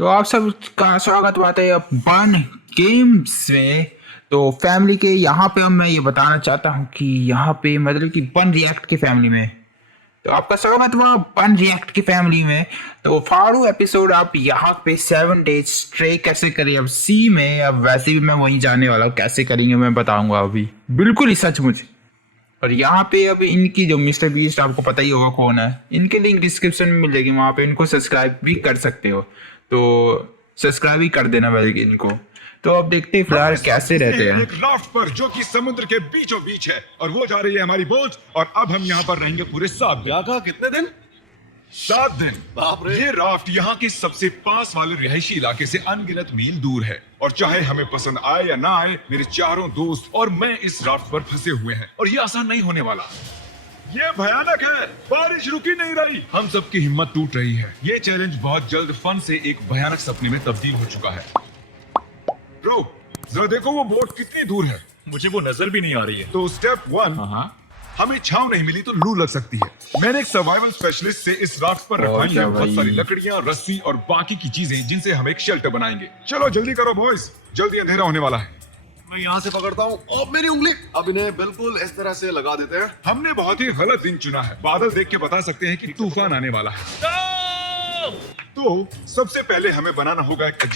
तो आप सब का स्वागत हुआ है बन गेम्स में। तो फैमिली के यहाँ पे अब मैं ये बताना चाहता हूँ कि यहाँ पे मतलब कि बन रिएक्ट की फैमिली में तो आपका स्वागत हुआ बन रिएक्ट की फैमिली में। तो फाड़ू एपिसोड आप यहाँ पे 7 डेज स्ट्रे कैसे करें अब सी में। अब वैसे भी मैं वहीं जाने वाला हूँ, कैसे करेंगे मैं बताऊंगा अभी, बिल्कुल ही सचमुच। और यहाँ पे अब इनकी जो मिस्टर बीस्ट आपको पता ही होगा कौन है, इनके लिंक डिस्क्रिप्शन में मिलेगी, वहाँ पे इनको सब्सक्राइब भी कर सकते हो, तो सब्सक्राइब ही कर देना भाई इनको। तो अब देखते हैं फिलहाल कैसे रहते हैं। एक राफ्ट पर जो कि समुद्र के बीचों बीच है और वो जा रही है हमारी बोट, और अब हम यहाँ पर रहेंगे पूरे 7 दिन। क्या कहा, कितने दिन? 7 दिन। बाप रे। ये राफ्ट यहाँ के सबसे पास वाले रिहायशी इलाके से अनगिनत मील दूर है, और चाहे हमें पसंद आए या ना आए, मेरे चारों दोस्त और मैं इस राफ्ट पर फंसे हुए हैं, और ये आसान नहीं होने वाला। ये भयानक है, बारिश रुकी नहीं रही, हम सबकी हिम्मत टूट रही है। ये चैलेंज बहुत जल्द फन से एक भयानक सपने में तब्दील हो चुका है। ब्रो, जरा देखो वो बोट कितनी दूर है। मुझे वो नजर भी नहीं आ रही है। तो स्टेप 1, हमें छांव नहीं मिली तो लू लग सकती है। मैंने एक सर्वाइवल स्पेशलिस्ट से इस राफ्ट पर रखवाई है बहुत सारी लकड़ियां, रस्सी और बाकी की चीजें जिनसे हम एक शेल्टर बनाएंगे। चलो जल्दी करो बॉयज, जल्दी अंधेरा होने वाला है। मैं यहाँ से पकड़ता हूँ। अब मेरी उंगली। अब इन्हें बिल्कुल इस तरह से लगा देते हैं। हमने बहुत ही गलत दिन चुना है। बादल देख के बता सकते हैं कि तूफान आने वाला है। तो सबसे पहले हमें बनाना होगा एक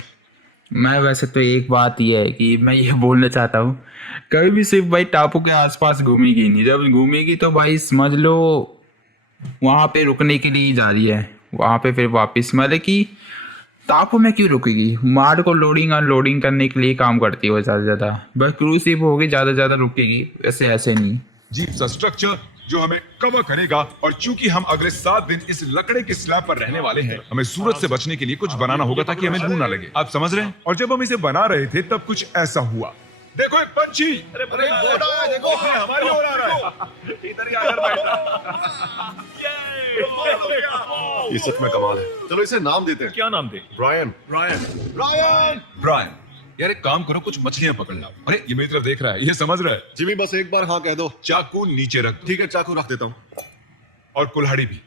मैं वैसे तो एक बात ये है कि मैं ये बोलना चाहता हूँ, कभी भी सिर्फ भाई टापू के आसपास घूमेगी नहीं। जब घूमेगी तो भाई समझ लो वहाँ पे रुकने के लिए जा रही है, वहाँ पे फिर वापस मतलब कि टापू में क्यों रुकेगी। मार को लोडिंग अनलोडिंग करने के लिए काम करती है वो ज़्यादा से ज़्यादा, बस क्रूज शिप होगी, ज़्यादा से ज़्यादा रुकेगी, वैसे ऐसे नहीं। अजीब सा स्ट्रक्चर जो हमें कवर करेगा, और चूंकि हम अगले 7 दिन इस लकड़े के स्लैब पर रहने वाले हैं, हमें सूरज से बचने के लिए कुछ बनाना होगा ताकि हमें लू ना लगे। आप समझ रहे हैं? और जब हम इसे बना रहे थे तब कुछ ऐसा हुआ। देखो एक पंछी, अरे बोट आ रहा है, देखो। हमारी ओर आ रहा है। इधर ही आकर बैठा। ये सच में कमाल है। चलो इसे नाम देते हैं। क्या नाम दे? ब्रायन। ब्रायन, यार एक काम करो, कुछ मछलियां पकड़ लाओ। अरे ये मेरी तरफ देख रहा है, ये समझ रहा है। जिमी बस एक बार हाँ कह दो। चाकू नीचे रख दो। ठीक है, चाकू रख देता हूँ। और कुल्हाड़ी भी।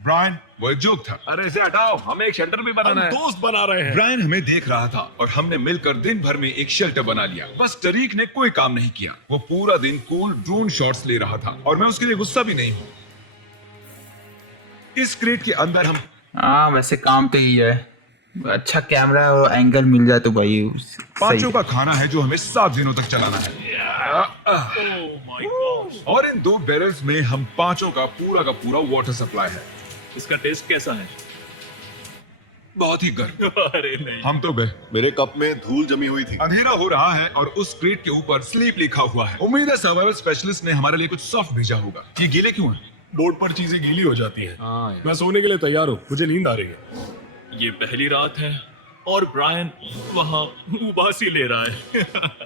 ब्रायन, वो एक जोक था। अरे इसे हटाओ, हमें एक शेल्टर भी बनाना है। दोस्त बना रहे हैं। ब्रायन हमें देख रहा था और हमने मिलकर दिन भर में एक शेल्टर बना लिया। बस टरीक ने कोई काम नहीं किया। वो पूरा दिन कूल ड्रोन शॉट्स ले रहा था, और मैं उसके लिए गुस्सा भी नहीं हूँ। इस क्रेट के अंदर हम हाँ वैसे काम तो यही है, अच्छा कैमरा और एंगल मिल जाए तो भाई पांचों का खाना है जो हमें 7 दिनों तक चलाना है। और इन 2 बैरल्स में हम पांचों का पूरा वाटर सप्लाई है। इसका टेस्ट कैसा है? बहुत ही गर्म। अरे नहीं। हम तो गए। मेरे कप में धूल जमी हुई थी। अंधेरा हो रहा है और उस क्रेट के ऊपर स्लीप लिखा हुआ है। उम्मीद है सर्वाइवल स्पेशलिस्ट ने हमारे लिए कुछ सॉफ्ट भेजा होगा। ये गीले क्यों हैं? बोर्ड पर चीजें गीली हो जाती हैं। मैं सोने के लिए तैयार हूँ, मुझे नींद आ रही है। ये पहली रात है और ब्रायन वहाँ उबासी ले रहा है।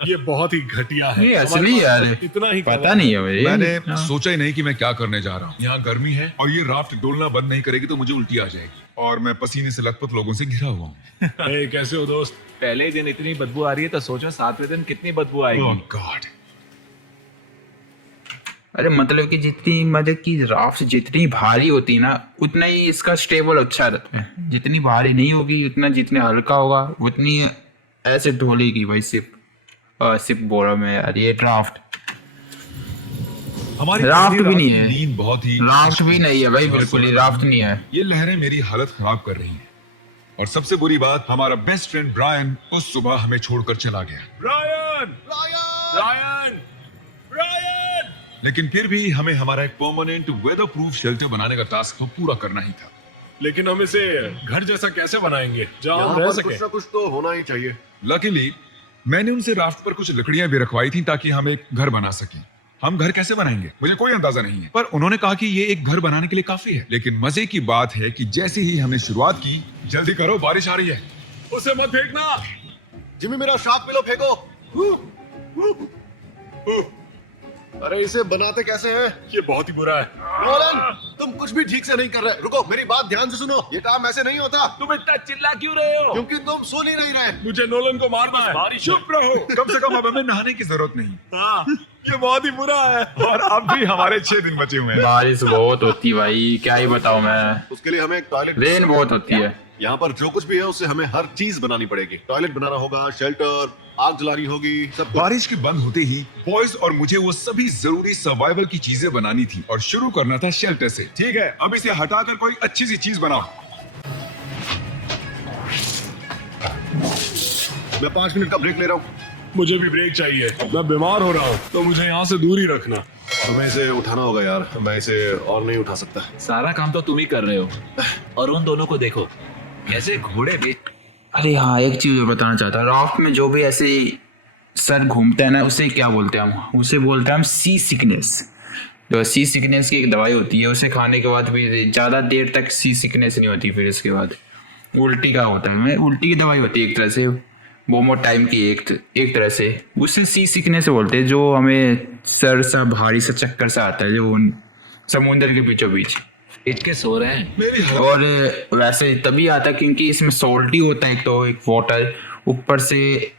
ये बहुत ही घटिया है। ये असली यार है, इतना ही पता नहीं है मुझे। मैंने सोचा ही नहीं कि मैं क्या करने जा रहा हूँ। यहाँ गर्मी है और ये राफ्ट डोलना बंद नहीं करेगी तो मुझे उल्टी आ जाएगी, और मैं पसीने से लथपथ लोगों से घिरा हुआ हूँ। हे, कैसे हो दोस्त? पहले दिन इतनी बदबू आ रही है तो सोचो 7वें दिन कितनी बदबू ओह आएगी। गॉड। अरे मतलब कि जितनी मतलब कि राफ्ट जितनी भारी होती है ना उतना ही इसका स्टेबल अच्छा रहता है। जितनी भारी नहीं होगी उतना, जितने हल्का होगा उतनी ऐसे ढोलेगी भाई सिप बोरा में यार। ये राफ्ट हमारी राफ्ट पहली भी रात नहीं की है। नींद बहुत ही राफ्ट भी नहीं है भाई, बिल्कुल ही राफ्ट नहीं है। ये लहरें मेरी हालत खराब कर रही हैं, और सबसे बुरी बात, हमारा बेस्ट फ्रेंड ब्रायन उस सुबह हमें छोड़कर चला गया। Brian, Brian, Brian. लेकिन फिर भी हमें हमारा एक परमानेंट वेदर प्रूफ शेल्टर बनाने का टास्क तो पूरा करना ही था। लेकिन हम इसे घर जैसा कैसे बनाएंगे जहाँ यहाँ हम रह पर सके? कुछ ना कुछ तो होना ही चाहिए। लकीली मैंने उनसे राफ्ट पर कुछ लकड़ियां भी रखवाई थी ताकि हम एक घर बना सकें। हम घर कैसे बनाएंगे मुझे कोई अंदाजा नहीं है, पर उन्होंने कहा कि ये एक घर बनाने के लिए काफी है। लेकिन मजे की बात है कि जैसे ही हमने शुरुआत की, जल्दी करो बारिश आ रही है। उसे मत फेंकना। जिमी मेरा शार्क पिलो फेंको। अरे इसे बनाते कैसे हैं? ये बहुत ही बुरा है। नोलन, तुम कुछ भी ठीक से नहीं कर रहे। रुको, मेरी बात ध्यान से सुनो। ये काम ऐसे नहीं होता। तुम इतना चिल्ला क्यों रहे हो? क्योंकि तुम सो नहीं रहे। मुझे नोलन को मारना है। बारिश चुप रहो, कम से कम अब हमें नहाने की जरूरत नहीं। हाँ, ये बहुत ही बुरा है। और अब भी हमारे 6 दिन बचे हुए हैं। बारिश बहुत होती भाई, क्या ही बताऊं मैं। उसके लिए हमें एक टॉयलेट। रेन बहुत होती है। यहाँ पर जो कुछ भी है उससे हमें हर चीज बनानी पड़ेगी। टॉयलेट बनाना होगा, शेल्टर, आग जलानी होगी, सब कुछ। बारिश के बंद होते ही बॉयज और मुझे वो सभी जरूरी सर्वाइवल की चीजें बनानी थी और शुरू करना था शेल्टर से। ठीक है, अब इसे हटाकर कोई अच्छी सी चीज बनाओ। मैं 5 मिनट का ब्रेक ले रहा हूँ। मुझे भी ब्रेक चाहिए, मैं बीमार हो रहा हूँ, तो मुझे यहाँ से दूर ही रखना। हमें इसे उठाना होगा यार, मैं इसे और नहीं उठा सकता। सारा काम तो तुम ही कर रहे हो, और उन दोनों को देखो कैसे घोड़े भी। अरे हाँ, एक चीज और बताना चाहता हूँ। राफ्ट में जो भी ऐसे सर घूमता है ना, उसे क्या बोलते हैं हम? उसे बोलते हैं हम सी सिकनेस। जो सी सिकनेस की एक दवाई होती है, उसे खाने के बाद भी ज़्यादा देर तक सी सिकनेस नहीं होती। फिर इसके बाद उल्टी का होता है, उल्टी की दवाई होती है एक तरह से, बोमो टाइम की एक तरह से। उसे सी सिकनेस बोलते हैं, जो हमें सर सा भारी सा चक्कर सा आता है, जो समुंदर के बीचों बीच। इतके सो रहे हैं। और वैसे तभी आता है क्योंकि इसमें सॉल्टी होता है, एक तो एक वाटर ऊपर से,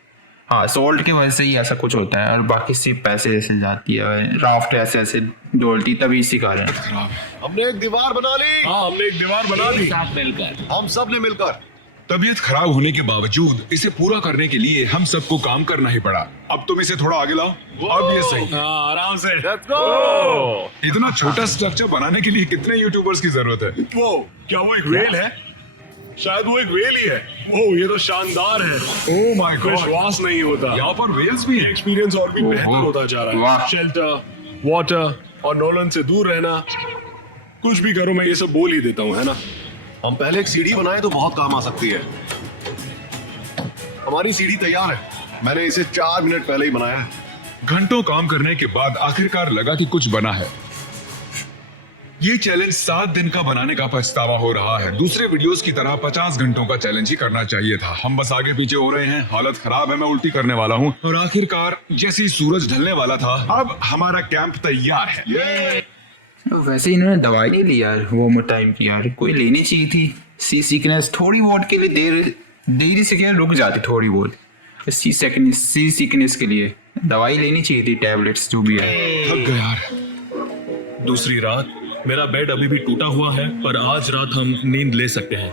हाँ सॉल्ट की वजह से ही ऐसा कुछ होता है। और बाकी सिर्फ ऐसे ऐसे जाती है राफ्ट, ऐसे ऐसे डोलती, तभी सिखा रहे हैं। हमने एक दीवार बना ली। हाँ, हमने एक दीवार बना दी। साथ मिलकर हम सब ने मिलकर। तबीयत खराब होने के बावजूद इसे पूरा करने के लिए हम सबको काम करना ही पड़ा। अब तुम इसे थोड़ा आगे लाओ। अब ये सही। हाँ, आराम से। इतना छोटा स्ट्रक्चर बनाने के लिए कितने यूट्यूबर्स की जरूरत है? वो क्या वो एक वेल है? शायद वो एक वेल ही है। वो ये तो शानदार है। ओह माय गॉड, विश्वास नहीं होता। यहाँ पर वेल्स भी ये है। एक्सपीरियंस और भी बेहतर होता जा रहा वाह। है। शेल्टर, वाटर और नोलन से दूर रहना। कुछ भी करो, मैं ये सब बोल ही देता हूँ, है ना? हम पहले एक सीढ़ी बनाए तो बहुत काम आ सकती है। हमारी सीढ़ी तैयार है। मैंने इसे 4 मिनट पहले ही बनाया है। घंटों काम करने के बाद आखिरकार लगा कि कुछ बना है। ये चैलेंज 7 दिन का बनाने का पछतावा हो रहा है। दूसरे वीडियोस की तरह 50 घंटों का चैलेंज ही करना चाहिए था। हम बस आगे पीछे हो रहे हैं, हालत खराब है, मैं उल्टी करने वाला हूँ। और आखिरकार जैसे ही सूरज ढलने वाला था, अब हमारा कैंप तैयार है। वैसे इन्होंने दवाई नहीं ली यार, वो टाइम की यार, कोई लेनी चाहिए थी। सी सिकनेस थोड़ी बहुत के लिए देरी से क्या रुक जाती थोड़ी बहुत। सी सिकनेस के लिए दवाई लेनी चाहिए थी, टैबलेट्स जो भी है। थक गया यार। दूसरी रात। मेरा बेड अभी भी टूटा हुआ है, पर आज रात हम नींद ले सकते हैं।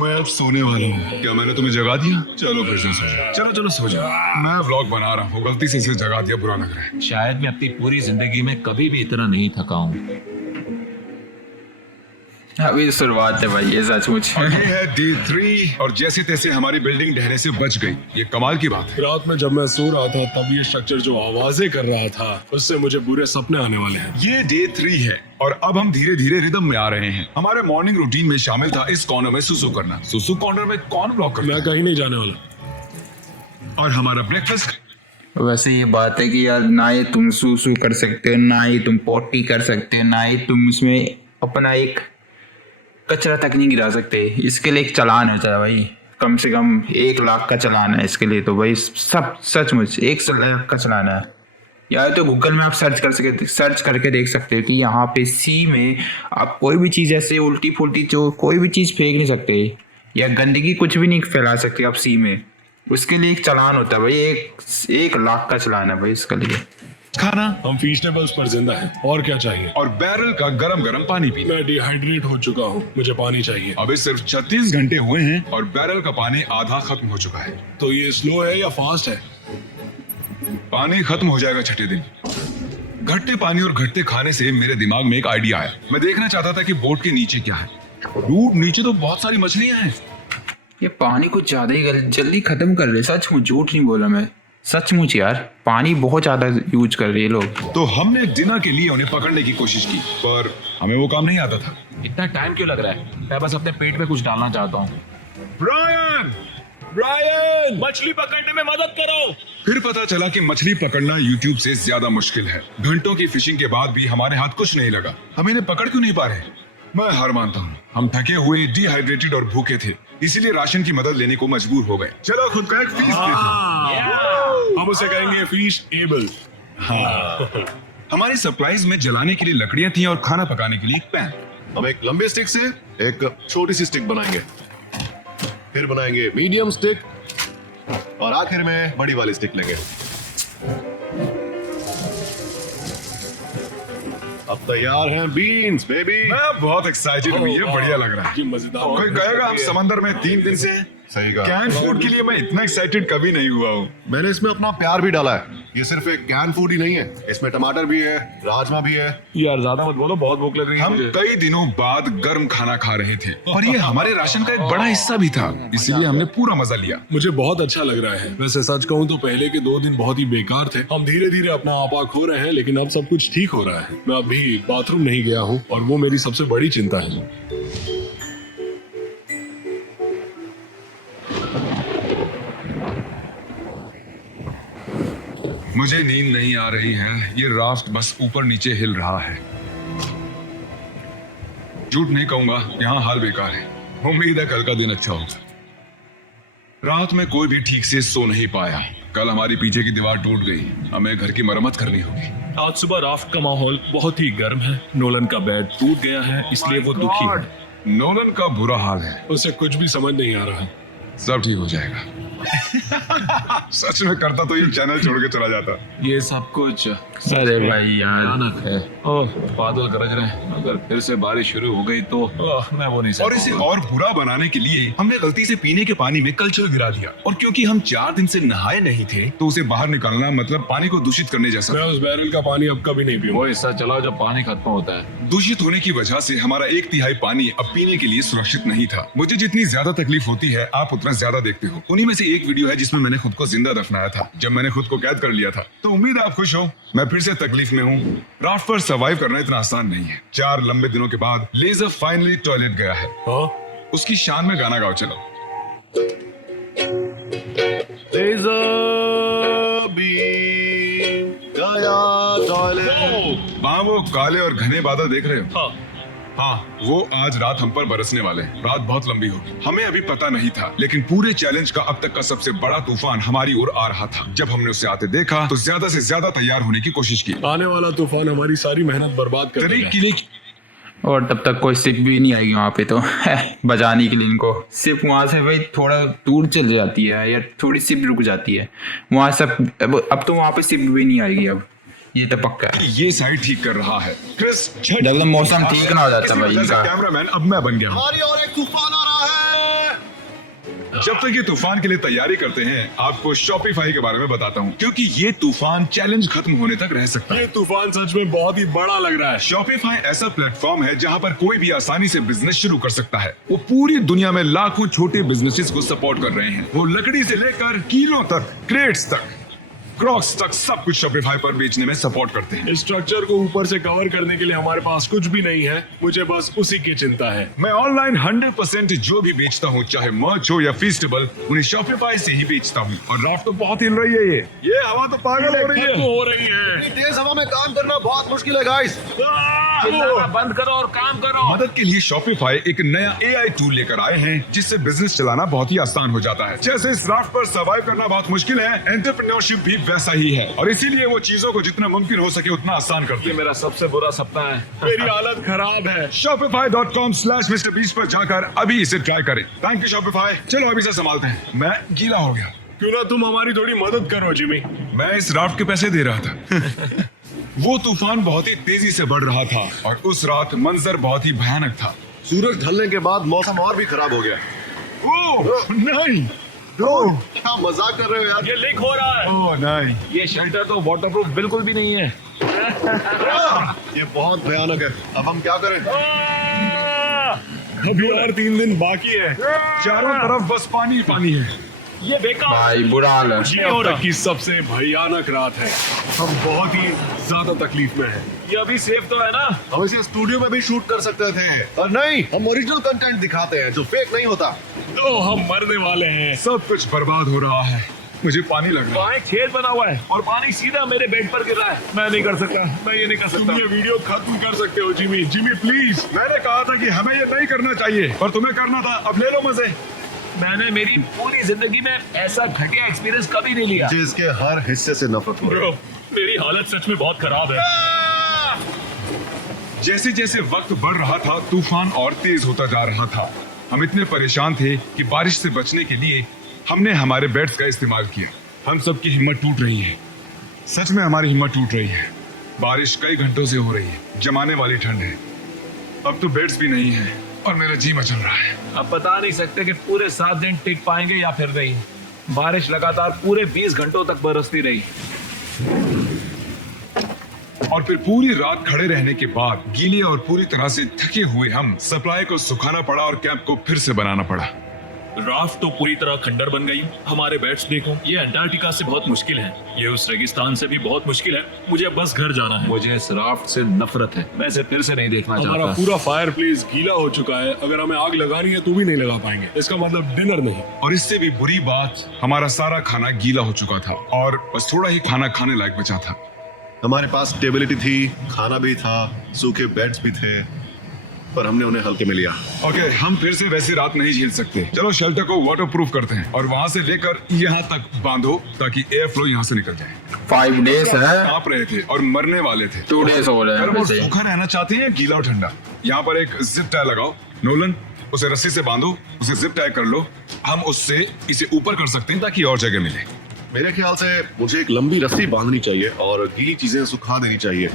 मैं अब सोने वाला हूँ। क्या मैंने तुम्हें जगा दिया? चलो फिर से सो जाओ। चलो सो जाओ। मैं व्लॉग बना रहा हूँ, गलती से इसे जगा दिया, बुरा लग रहा है। शायद मैं अपनी पूरी जिंदगी में कभी भी इतना नहीं थका हूँ। अभी शुरुआत है भाई, ये सचमुच। ये है डे 3 और जैसे तैसे हमारी बिल्डिंग ढहने से बच गई। ये कमाल की बात है। रात में जब मैं सो रहा था, तब ये स्ट्रक्चर जो आवाजें कर रहा था, उससे मुझे बुरे सपने आने वाले हैं। ये डे 3 है और अब हम धीरे धीरे रिदम में आ रहे हैं। हमारे मॉर्निंग रूटीन में शामिल था इस कॉर्नर में सुसु करना। सुसु कॉर्नर में कौन ब्लॉक करता मैं है? कहीं नहीं जाने वाला। और हमारा ब्रेकफास्ट। वैसे ये बात है कि यार, ना ही तुम सूसू कर सकते हो, ना ही तुम पोटी कर सकते हो, ना ही तुम उसमें अपना एक कचरा तक नहीं गिरा सकते। इसके लिए एक चालान होता है भाई, कम से कम 1 लाख का चालान है इसके लिए। तो भाई सब सचमुच 1 लाख का चालान है यार। तो गूगल में आप सर्च करके देख सकते हो कि यहाँ पे सी में आप कोई भी चीज़ ऐसे उल्टी फुल्टी जो कोई भी चीज़ फेंक नहीं सकते, या गंदगी कुछ भी नहीं फैला सकते आप सी में। उसके लिए एक चालान होता है भाई, 1 लाख का चालान है भाई इसके लिए। खाना हम फीस्टेबल्स पर जिंदा हैं, और क्या चाहिए? और बैरल का गरम गरम पानी पीना। मैं डिहाइड्रेट हो चुका हूँ, मुझे पानी चाहिए। अभी सिर्फ 36 घंटे हुए हैं और बैरल का पानी आधा खत्म हो चुका है। तो ये स्लो है या फास्ट है? पानी खत्म हो जाएगा 6ठे दिन। घटते पानी और घटते खाने से मेरे दिमाग में एक आइडिया आया। मैं देखना चाहता था कि बोट के नीचे क्या है। रूट नीचे तो बहुत सारी मछलियां हैं। ये पानी कुछ ज्यादा ही जल्दी खत्म कर रहे, सचमुच झूठ नहीं बोला मैं, सचमुच यार पानी बहुत ज्यादा यूज कर रहे हैं लोग। तो हमने डिनर के लिए उन्हें पकड़ने की कोशिश की, पर हमें वो काम नहीं आता था। इतना टाइम क्यों लग रहा है? मैं बस अपने पेट में कुछ डालना चाहता हूँ। ब्रायन, मछली पकड़ने में मदद करो। फिर पता चला कि मछली पकड़ना YouTube से ज्यादा मुश्किल है। घंटों की फिशिंग के बाद भी हमारे हाथ कुछ नहीं लगा। हम इन्हें पकड़ क्यों नहीं पा रहे? मैं हार मानता हूँ। हम थके हुए, डिहाइड्रेटेड और भूखे थे, इसीलिए राशन की मदद लेने को मजबूर हो गए। चलो खुद का एक फीस देते हैं। हम उसे कहेंगे फीस्ट एबल। हाँ। हमारी सप्लाईज में जलाने के लिए लकड़ियां थी और खाना पकाने के लिए एक पैन। हम एक लंबे स्टिक से एक छोटी सी स्टिक बनाएंगे, फिर बनाएंगे मीडियम स्टिक और आखिर में बड़ी वाली स्टिक लेंगे। अब तैयार हैं बीन्स बेबी। मैं बहुत एक्साइटेड हुई है, बढ़िया लग रहा है। ये मजेदार कोई कहेगा आप समंदर में 3 दिन से? सही कहा। कैन फूड के लिए मैं इतना एक्साइटेड कभी नहीं हुआ हूँ। मैंने इसमें अपना प्यार भी डाला है। ये सिर्फ एक कैन फूड ही नहीं है, इसमें टमाटर भी है, राजमा भी है। यार ज्यादा मत बोलो, बहुत भूख लग रही है हम मुझे। कई दिनों बाद गर्म खाना खा रहे थे और ये हमारे राशन का एक बड़ा हिस्सा भी था, इसीलिए हमने पूरा मजा लिया। मुझे बहुत अच्छा लग रहा है। वैसे सच कहूँ तो पहले के 2 दिन बहुत ही बेकार थे। हम धीरे धीरे अपना आपा खो रहे हैं, लेकिन अब सब कुछ ठीक हो रहा है। मैं अभी बाथरूम नहीं गया हूँ और वो मेरी सबसे बड़ी चिंता है। मुझे नींद नहीं आ रही है, ये राफ्ट बस ऊपर नीचे हिल रहा है। झूठ नहीं कहूंगा, यहाँ हाल बेकार है। उम्मीद है कल का दिन अच्छा होगा। रात में कोई भी ठीक से सो नहीं पाया। कल हमारी पीछे की दीवार टूट गई, हमें घर की मरम्मत करनी होगी। आज सुबह राफ्ट का माहौल बहुत ही गर्म है। नोलन का बेड टूट गया है, इसलिए वो दुखी है। नोलन का बुरा हाल है। उसे कुछ भी समझ नहीं आ रहा। सब ठीक हो जाएगा। सच में करता तो ये चैनल छोड़ के चला जाता। ये सब कुछ अरे भाई यार, भयानक है। ओह, बादल गरज रहे हैं। अगर फिर से बारिश शुरू हो गई तो मैं वो नहीं और इसे और बुरा बनाने के लिए हमने गलती से पीने के पानी में कल्चर गिरा दिया, और क्योंकि हम 4 दिन से नहाए नहीं थे तो उसे बाहर निकालना मतलब पानी को दूषित करने जैसा। मैं उस बैरल का पानी अब कभी नहीं पीऊंगा। वो हिस्सा चलाओ जब पानी खत्म होता है। दूषित होने की वजह से हमारा 1/3 पानी अब पीने के लिए सुरक्षित नहीं था। मुझे जितनी ज्यादा तकलीफ होती है आप उतना ज्यादा देखते हो। उन्हीं में से एक वीडियो है जिसमें मैंने खुद को जिंदा दफनाया था, जब मैंने खुद को कैद कर लिया था। तो उम्मीद है आप खुश हो। मैं फिर से तकलीफ में हूँ। राफ्ट पर सर्वाइव करना इतना आसान नहीं है। 4 लंबे दिनों के बाद लेजर फाइनली टॉयलेट गया है। हाँ? उसकी शान में गाना गाओ चलो। वहाँ वो काले और घने बादल देख रहे हो? हाँ, वो आज रात हम पर बरसने वाले हैं। रात बहुत लंबी होगी। हमें अभी पता नहीं था, लेकिन पूरे चैलेंज का अब तक का सबसे बड़ा तूफान हमारी ओर आ रहा था। जब हमने उसे आते देखा तो ज्यादा से ज्यादा तैयार होने की कोशिश की। आने वाला तूफान हमारी सारी मेहनत बर्बाद कर तरीक देगा। के लिए और तब तक कोई शिप भी नहीं आएगी वहाँ पे तो बचाने के लिए इनको। शिप वहाँ से भाई थोड़ा दूर चल जाती है या थोड़ी शिप रुक जाती है वहाँ से। अब तो वहाँ पे शिप भी नहीं आएगी अब, ये तो पक्का है। ये साइड ठीक कर रहा है। क्रिस, जब मौसम ठीक ना हो जाता भाई इनका। कैमरामैन अब मैं बन गया हूँ। हमारी और एक तूफान आ रहा है। जब तक ये तूफान के लिए तैयारी करते हैं, आपको शॉपिफाई के बारे में बताता हूँ, क्योंकि ये तूफान चैलेंज खत्म होने तक रह सकता है। ये तूफान सच में बहुत ही बड़ा लग रहा है। शॉपिफाई ऐसा प्लेटफॉर्म है जहाँ पर कोई भी आसानी से बिजनेस शुरू कर सकता है। वो पूरी दुनिया में लाखों छोटे बिजनेसेस को सपोर्ट कर रहे हैं। वो लकड़ी से लेकर कीलों तक, क्रेट्स तक, क्रॉक्स तक सब कुछ शॉपिफाई पर बेचने में सपोर्ट करते हैं। इस स्ट्रक्चर को ऊपर से कवर करने के लिए हमारे पास कुछ भी नहीं है। मुझे बस उसी की चिंता है। मैं ऑनलाइन 100% जो भी बेचता हूँ, चाहे मर्च हो या फीस्टेबल, उन्हें शॉपिफाई से ही बेचता हूँ। और राफ्ट तो बहुत हिल रही है। ये हवा तो पागल हो रही है। हो रही है। तेज हवा में काम करना बहुत मुश्किल है गाइस। बंद करो और काम करो। मदद के लिए शॉपिफाई एक नया AI टूल लेकर आए हैं, जिससे बिजनेस चलाना बहुत ही आसान हो जाता है। जैसे इस राफ्ट पर सर्वाइव करना बहुत मुश्किल है, एंटरप्रेन्योरशिप भी वैसा ही है। और इसीलिए वो चीजों को जितना मुमकिन हो सके उतना आसान करते हैं। मेरा सबसे बुरा सपना है। मेरी हालत खराब है। Shopify.com/MrBeast पर जाकर अभी इसे ट्राई करें। Thank you Shopify. चलो अभी इसे संभालते हैं। मैं गीला हो गया। क्यों ना तुम हमारी थोड़ी मदद करो जिमी। मैं इस राफ्ट के पैसे दे रहा था। वो तूफान बहुत ही तेजी से बढ़ रहा था और उस रात मंजर बहुत ही भयानक था। सूरज ढलने के बाद मौसम और भी खराब हो गया। ओह नहीं, क्या मजाक कर रहे हो यार? ये लीक हो रहा है। ओह नहीं। ये शेल्टर तो वाटरप्रूफ बिल्कुल भी नहीं है। ये बहुत भयानक है। अब हम क्या करें? अभी और 3 दिन बाकी है। चारों तरफ बस पानी ही पानी है। ये बेकार। भाई बुरा हाल है। ये अब तक की सबसे भयानक रात है। हम बहुत ही ज्यादा तकलीफ में हैं। ये अभी सेफ तो है ना? हम इसे स्टूडियो में भी शूट कर सकते थे, और नहीं, हम ओरिजिनल कंटेंट दिखाते हैं जो फेक नहीं होता। तो हम मरने वाले हैं। सब कुछ बर्बाद हो रहा है। मुझे पानी लग रहा है। वहाँ एक छेद बना हुआ है और पानी सीधा मेरे बेड पर गिर रहा है। मैं नहीं कर सकता, मैं ये नहीं कर तुम सकता। ये वीडियो खत्म कर सकते हो जिमी। Jimmy please. मैंने कहा था कि हमें ये नहीं करना चाहिए, पर तुम्हें करना था। अब ले लो मजे। मैंने मेरी पूरी जिंदगी में ऐसा घटिया एक्सपीरियंस कभी नहीं लिया। जिसके हर हिस्से से नफरत हो रही है। ब्रो, मेरी हालत सच में बहुत खराब है। जैसे जैसे वक्त बढ़ रहा था, तूफान और तेज होता जा रहा था। हम इतने परेशान थे कि बारिश से बचने के लिए हमने हमारे बेड्स का इस्तेमाल किया। हम सबकी हिम्मत टूट रही है। सच में हमारी हिम्मत टूट रही है। बारिश कई घंटों से हो रही है। जमाने वाली ठंड है। अब तो बेड्स भी नहीं है और मेरा जी मचल रहा है। अब बता नहीं सकते कि पूरे 7 दिन टिक पाएंगे या फिर नहीं। बारिश लगातार पूरे 20 घंटों तक बरसती रही। और फिर पूरी रात खड़े रहने के बाद गीले और पूरी तरह से थके हुए हम सप्लाई को सुखाना पड़ा और कैंप को फिर से बनाना पड़ा। राफ्ट तो पूरी तरह खंडर बन गई। हमारे बेड्स देखो, ये अंटार्कटिका से बहुत मुश्किल है, ये उस रेगिस्तान से भी बहुत मुश्किल है। मुझे बस घर जाना है। मुझे इस राफ्ट से नफरत है, मैं इसे फिर से नहीं देखना हमारा चाहता। पूरा फायर प्लेस गीला हो चुका है। अगर हमें आग लगानी है तो भी नहीं लगा पाएंगे। इसका मतलब डिनर नहीं। और इससे भी बुरी बात, हमारा सारा खाना गीला हो चुका था और बस थोड़ा ही खाना खाने लायक बचा था। हमारे पास स्टेबिलिटी थी, खाना भी था, सूखे बेड्स भी थे, पर हमने उन्हें हल्के में लिया। ओके, हम फिर से वैसी रात नहीं झेल सकते। चलो शेल्टर को वाटरप्रूफ करते हैं और वहां से लेकर यहाँ तक बांधो ताकि एयर फ्लो यहाँ से निकल जाए। 5 days है। कांप रहे थे और मरने वाले थे। 2 days हो रहे हैं अगर वो वैसे। सूखा रहना चाहते हैं, गीला और ठंडा। यहाँ पर एक जिप टाई लगाओ। नोलन, उसे रस्सी से बांधो, उसे जिप टाई कर लो। हम उससे इसे ऊपर कर सकते हैं ताकि और जगह मिले। मेरे ख्याल से मुझे एक लंबी रस्सी बांधनी चाहिए और गीली चीजें सुखा देनी चाहिए।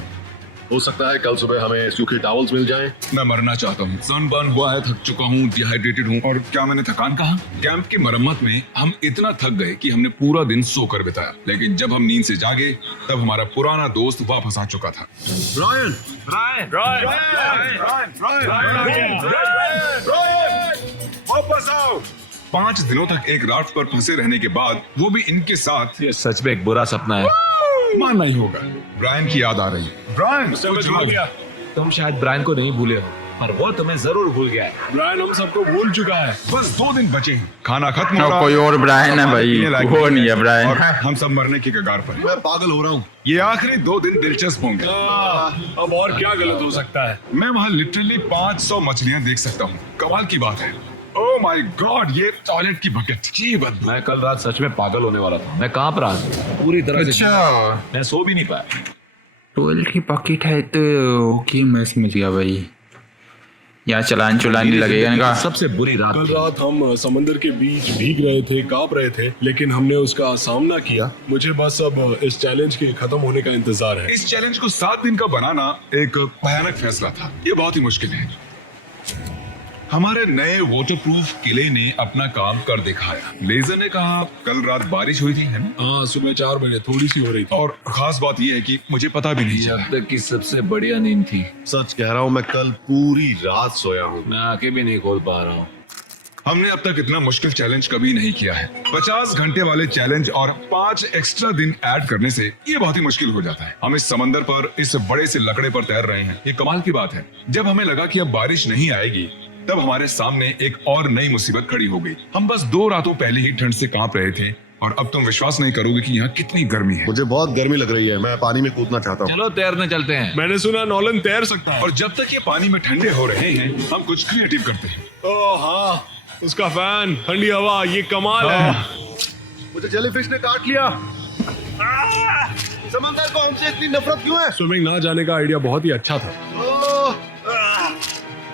हो सकता है कल सुबह हमें सूखे टॉवल्स मिल जाएं। मैं मरना चाहता हूँ, सनबर्न हुआ है, थक चुका हूँ, डिहाइड्रेटेड हूँ। और क्या मैंने थकान कहा? कैंप की मरम्मत में हम इतना थक गए कि हमने पूरा दिन सोकर बिताया। लेकिन जब हम नींद से जागे तब हमारा पुराना दोस्त वापस आ चुका था। ब्रायन, वापस आओ। 5 दिनों तक एक राफ्ट पर फंसे रहने के बाद, वो भी इनके साथ, ये सच में एक बुरा सपना है। मानना ही होगा। ब्रायन की याद आ रही है। ब्रायन, कुछ हो गया? तुम शायद ब्रायन को नहीं भूले हो, पर वो तुम्हें जरूर भूल गया है। ब्रायन हम सबको भूल चुका है। बस 2 दिन बचे हैं। खाना खत्म हो ना, रहा कोई और ब्रायन है खाना भाई, पीने लायक वो नहीं है ब्रायन। और हम सब मरने की कगार पर हैं। मैं पागल हो रहा हूँ। ये आखिरी 2 दिन दिलचस्प होंगे। अब और क्या गलत हो सकता है? मैं वहाँ लिटरली 500 मछलियाँ देख सकता हूँ। कमाल की बात है। ओह माय गॉड, ये टॉयलेट की बकेट की बदबू। मैं कल रात सच में पागल होने वाला था। मैं कांप रहा था पूरी तरह से। अच्छा, मैं सो भी नहीं पाया। टॉयलेट की पॉकेट है तो ओके, मैं समझ गया भाई। यहाँ चलान नहीं लगेगा इनका। सबसे बुरी रात कल थी। रात हम समंदर के बीच भीग रहे थे, कांप रहे थे, लेकिन हमने उसका सामना किया। मुझे बस अब इस चैलेंज के खत्म होने का इंतजार है। इस चैलेंज को 7 दिन का बनाना एक भयानक फैसला था। ये बहुत ही मुश्किल है। हमारे नए वाटरप्रूफ किले ने अपना काम कर दिखाया। लेजर ने कहा कल रात बारिश हुई थी, है ना? हाँ, सुबह 4 बजे थोड़ी सी हो रही थी। और खास बात यह है कि मुझे पता भी नहीं ये चला। अब तक की सबसे बढ़िया नींद थी। सच कह रहा हूँ, मैं कल पूरी रात सोया हूँ। मैं आंखें भी नहीं खोल पा रहा हूँ। हमने अब तक इतना मुश्किल चैलेंज कभी नहीं किया है। 50 घंटे वाले चैलेंज और 5 एक्स्ट्रा दिन ऐड करने से ये बहुत ही मुश्किल हो जाता है। हम इस समंदर पर इस बड़े से लकड़े पर तैर रहे हैं। ये कमाल की बात है। जब हमें लगा कि अब बारिश नहीं आएगी, तब हमारे सामने एक और नई मुसीबत खड़ी हो गई। हम बस 2 रातों पहले ही ठंड से कांप रहे थे और अब तुम विश्वास नहीं करोगे कि यहाँ कितनी गर्मी है। मुझे बहुत गर्मी लग रही है। मैं पानी में कूदना चाहता हूँ। चलो तैरने चलते हैं। मैंने सुना नॉलन तैर सकता है। और जब तक ये पानी में ठंडे हो रहे हैं, हम कुछ क्रिएटिव करते हैं। ओह हाँ, उसका फैन, ठंडी हवा, ये कमाल है। मुझे जेलीफिश ने काट लिया। समंदर को हमसे इतनी नफरत क्यों है? स्विमिंग ना जाने का आइडिया बहुत ही अच्छा था। ओह,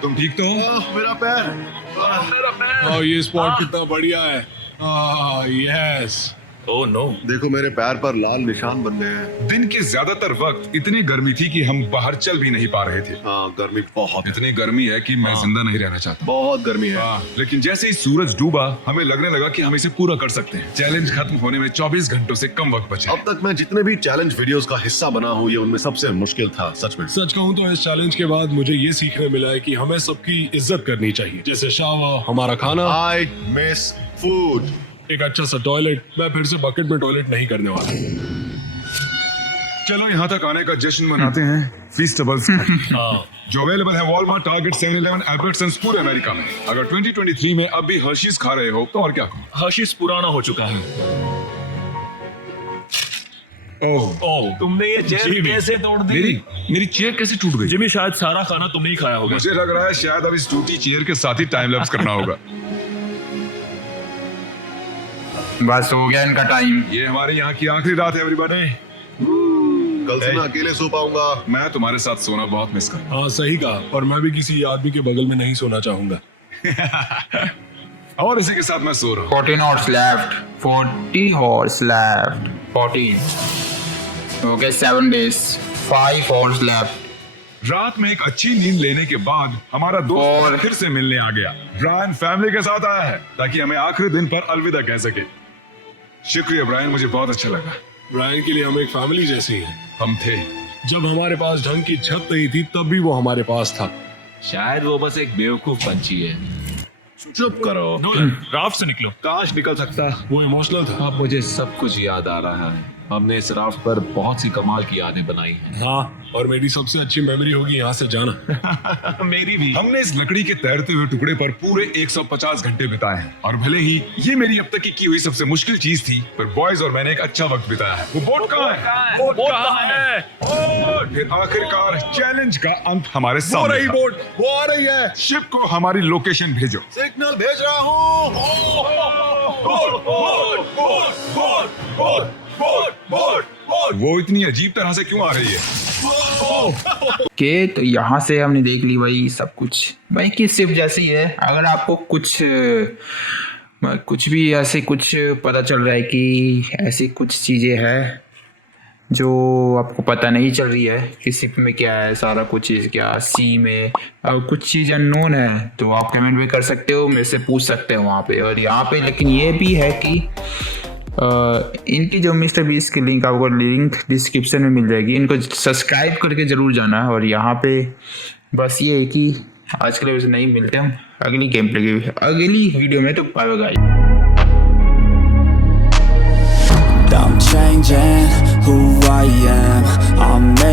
तुम ठीक तो हो? मेरा पैर। और ये स्पॉट कितना बढ़िया है। यस। Oh no. देखो, मेरे पैर पर लाल निशान बन गए हैं। दिन के ज्यादातर वक्त इतनी गर्मी थी कि हम बाहर चल भी नहीं पा रहे थे। हाँ, गर्मी बहुत है। इतनी गर्मी है कि मैं जिंदा नहीं रहना चाहता। बहुत गर्मी है। लेकिन जैसे ही सूरज डूबा, हमें लगने लगा कि हम इसे पूरा कर सकते हैं। चैलेंज खत्म होने में 24 घंटों से कम वक्त बचा है। अब तक मैं जितने भी चैलेंज वीडियोस का हिस्सा बना हूँ, ये उनमें सबसे मुश्किल था, सच में। सच कहूँ तो इस चैलेंज के बाद मुझे ये सीखने मिला है कि हमें सबकी इज्जत करनी चाहिए। जैसे शावर, हमारा खाना, आई मिस फूड। एक अच्छा सा टॉयलेट। मैं फिर से बकेट में टॉयलेट नहीं करने वाला। चलो यहाँ तक आने का जश्न मनाते हैं। फीस्टेबल्स जो अवेलेबल है वॉलमार्ट, टारगेट, 7-Eleven, अल्बर्ट्सन्स पूरे अमेरिका में। अगर 2023 में अब भी हर्शीज खा रहे हो तो और क्या कहूँ। हर्शीज पुराना हो चुका है। ओह, तुमने ये चेयर जी भी। कैसे तोड़ दी? मेरी चेयर कैसे टूट गई? जिमी, शायद सारा खाना तुमने ही खाया होगा। मुझे लग रहा है शायद अब इस टूटी चेयर के साथ ही टाइम लैप्स करना होगा। बस हो गया इनका टाइम। ये हमारे यहाँ की आखिरी रात है एवरीबॉडी। कल से मैं अकेले सो पाऊंगा। मैं तुम्हारे साथ सोना बहुत मिस कर। हाँ, सही कहा। और मैं भी किसी आदमी के बगल में नहीं सोना चाहूंगा। और इसी के साथ मैं सो रहा हूँ। 14 hours left. 40 hours left. 14. Okay, 7 days. 5 hours left. रात में एक अच्छी नींद लेने के बाद हमारा दोस्त और- फिर से मिलने आ गया। ब्रायन फैमिली के साथ आया है ताकि हमें आखिरी दिन पर अलविदा कह सके। शुक्रिया ब्रायन, मुझे बहुत अच्छा लगा। ब्रायन के लिए हम एक फैमिली जैसे ही हैं। हम थे। जब हमारे पास ढंग की छत नहीं थी तब भी वो हमारे पास था। शायद वो बस एक बेवकूफ पंछी है। चुप करो। नोलन, राफ्ट से निकलो। काश निकल सकता। वो इमोशनल था। अब मुझे सब कुछ याद आ रहा है। हमने इस राफ्ट पर बहुत सी कमाल की यादें बनाई हैं। हाँ, और मेरी सबसे अच्छी मेमोरी होगी यहाँ से जाना। मेरी भी। हमने इस लकड़ी के तैरते हुए टुकड़े पर पूरे 150 घंटे बिताए हैं और भले ही ये मेरी अब तक की हुई सबसे मुश्किल चीज थी, पर बॉयज और मैंने एक अच्छा वक्त बिताया है। वो बोट कहाँ है? बोट कहाँ है? और फिर आखिरकार चैलेंज का अंत हमारे वो सामने रही था। बोट, वो आ रही है। शिप को हमारी लोकेशन भेजो। सिग्नल भेज रहा हूँ। वो इतनी अजीब तरह से क्यों आ रही है? के तो यहाँ से हमने देख ली भाई सब कुछ, भाई की सिर्फ जैसी है। अगर आपको कुछ भी ऐसे कुछ पता चल रहा है कि ऐसी कुछ चीज़ें हैं जो आपको पता नहीं चल रही है कि सिप में क्या है, सारा कुछ चीज़ क्या सी में, और कुछ चीज़ अननोन है, तो आप कमेंट भी कर सकते हो, मेरे से पूछ सकते हो वहाँ पे। और यहाँ पे लेकिन ये भी है कि इनकी जो मिस्टर बीस की लिंक, आपको लिंक डिस्क्रिप्शन में मिल जाएगी। इनको सब्सक्राइब करके ज़रूर जाना है। और यहाँ पे बस ये है कि आज के लिए वैसे नहीं मिलते हम अगली गेम प्ले की अगली वीडियो में। तो bye bye. I'm changing who I am. I'm